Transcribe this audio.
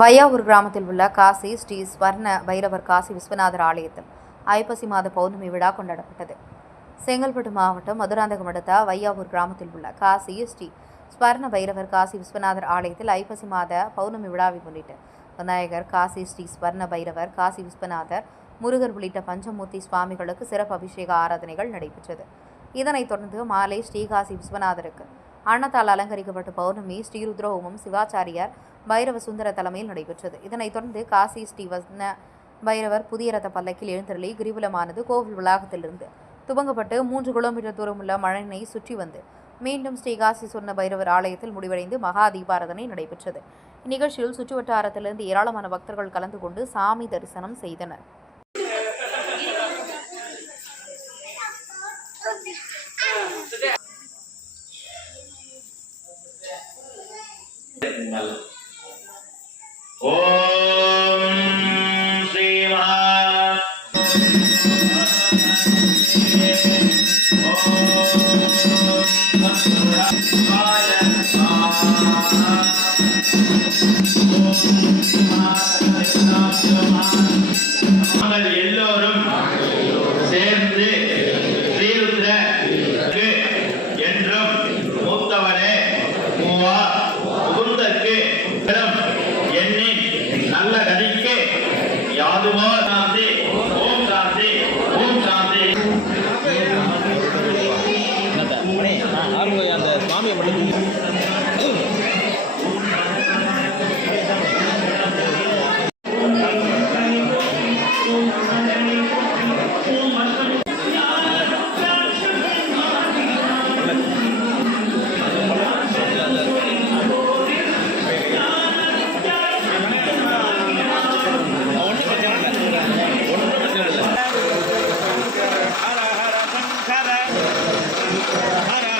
வையாவூர் கிராமத்தில் உள்ள காசி ஸ்ரீ ஸ்வர்ண பைரவர் காசி விஸ்வநாதர் ஆலயத்தில் ஐப்பசி மாத பௌர்ணமி விழா கொண்டாடப்பட்டது. செங்கல்பட்டு மாவட்டம் மதுராந்தகம் அடுத்த வையாவூர் கிராமத்தில் உள்ள காசி ஸ்ரீ ஸ்வர்ண பைரவர் காசி விஸ்வநாதர் ஆலயத்தில் ஐப்பசி மாத பௌர்ணமி விழாவை முன்னிட்டு விநாயகர், காசி ஸ்ரீ ஸ்வர்ண பைரவர், காசி விஸ்வநாதர், முருகர் உள்ளிட்ட பஞ்சமூர்த்தி சுவாமிகளுக்கு சிறப்பு அபிஷேக ஆராதனைகள் நடைபெற்றது. இதனைத் தொடர்ந்து மாலை ஸ்ரீகாசி விஸ்வநாதருக்கு அன்னத்தால் அலங்கரிக்கப்பட்ட பௌர்ணமி ஸ்ரீருத்ர ஹோமம் சிவாச்சாரியார் பைரவ சுந்தர தலைமையில் நடைபெற்றது. இதனைத் தொடர்ந்து காசி ஸ்ரீ வர்ண பைரவர் புதிய ரத பல்லக்கில் எழுந்தருளி கிரிவலமானது கோவில் வளாகத்திலிருந்து துவங்கப்பட்டு 3 கிலோமீட்டர் தூரம் உள்ள மழையினை சுற்றி வந்து மீண்டும் ஸ்ரீ காசி சொர்ண பைரவர் ஆலயத்தில் முடிவடைந்து மகா தீபாராதனை நடைபெற்றது. இந்நிகழ்ச்சியில் சுற்றுவட்டாரத்திலிருந்து ஏராளமான பக்தர்கள் கலந்து கொண்டு சாமி தரிசனம் செய்தனர். எல்லோரும் சேர்ந்து ஸ்ரீருத்ர என்றும் மூத்தவனே மூவா முகுந்தற்கு எண்ணின் நல்ல கதிக்கு யாதுவோ சாந்தி ஓம் சாந்தி ஓம் சாந்தி. அந்த சுவாமியை மட்டும் Hara